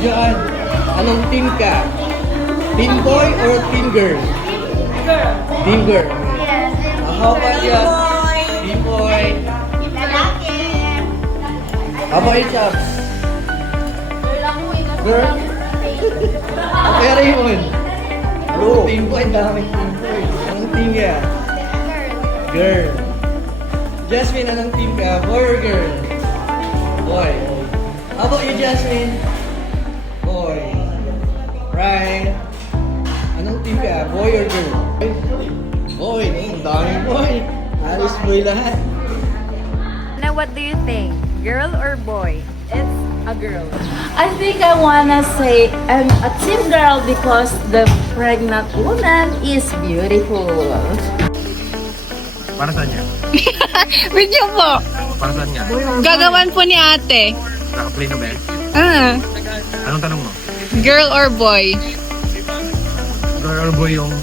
Joanne. Anong team ka? Team boy or team girl? Girl. Team girl. Yes. How about you? Team boy. Lalaki. How about you, Chops? Girl ako eh. Girl? Okay, Raymond. Hello. Team boy, dami team boy. Anong team ka? Girl. Jasmine, anong team ka? Boy or girl? Boy. How about you, Jasmine? Boy. Ryan. Anong team ka? Boy or girl? Boy. Ang dami boy. Halos boy lahat. Now, what do you think? Girl or boy? It's a girl. I think I wanna say I'm a team girl because the pregnant woman is beautiful. Para saan niya? Video po. Para saan niya? Gagawan po ni ate. Naka-play na ba yan? Anong tanong mo? Girl or boy? Girl or boy yung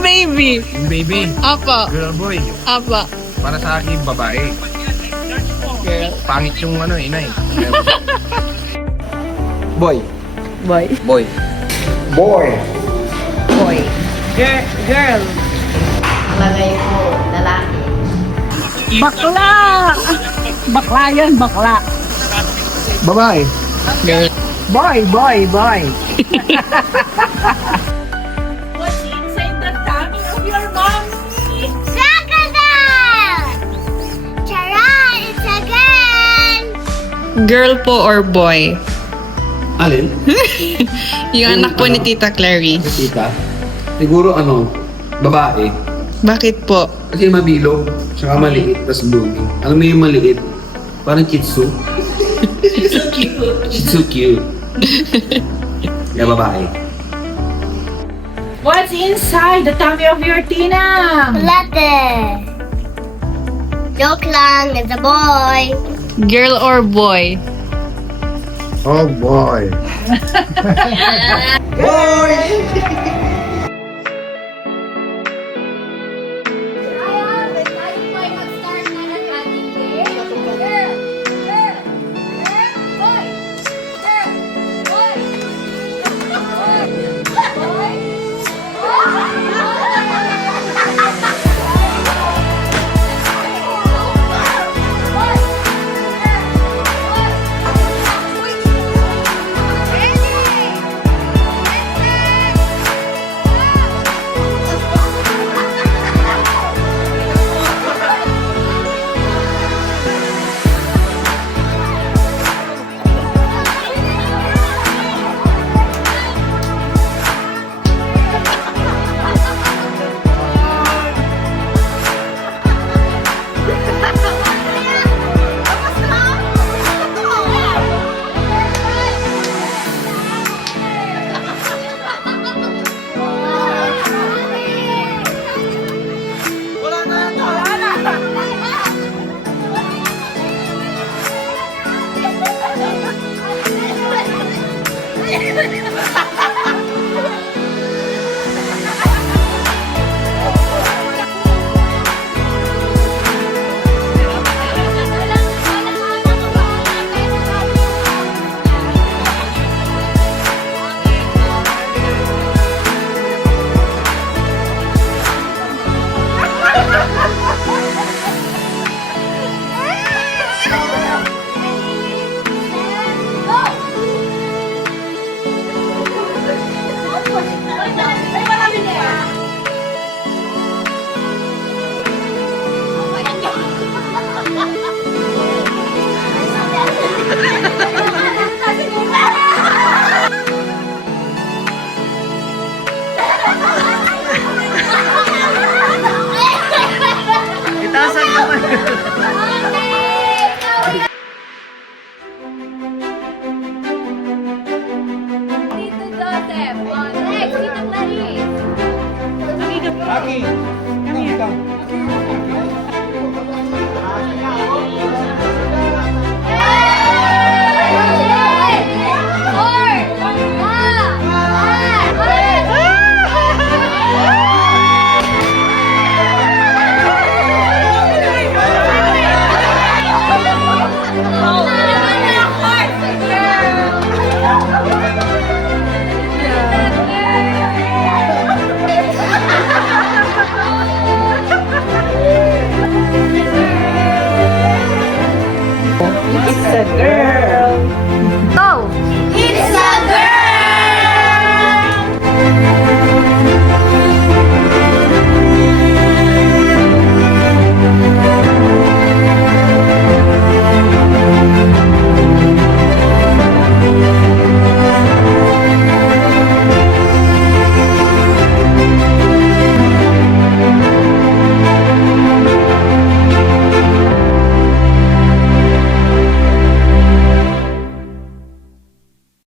Baby. baby? Apa. Girl or boy? Apa. Para sa akin, babae. Girl. Pangit yung inay. Boy. Boy. Boy. Boy. Boy. Girl. Lagay ko, lalaki. Bakla! Bakla yan, bakla. Babae. Girl. Boy, boy, boy. What's inside the tummy of your mommy? Crocodile! Charan! It's a girl! Girl po or boy? Alin? Yung anak po ni Tita Clary. Tita? Siguro babae. Bakit po? Kasi mabilog, tsaka maliit, tas blooming. Alam mo yung maliit? Parang chitsu. She's so cute. Kaya babae. What's inside the tummy of your Tina? Letter. Joke lang, it's a boy. Girl or boy? Oh boy! girl.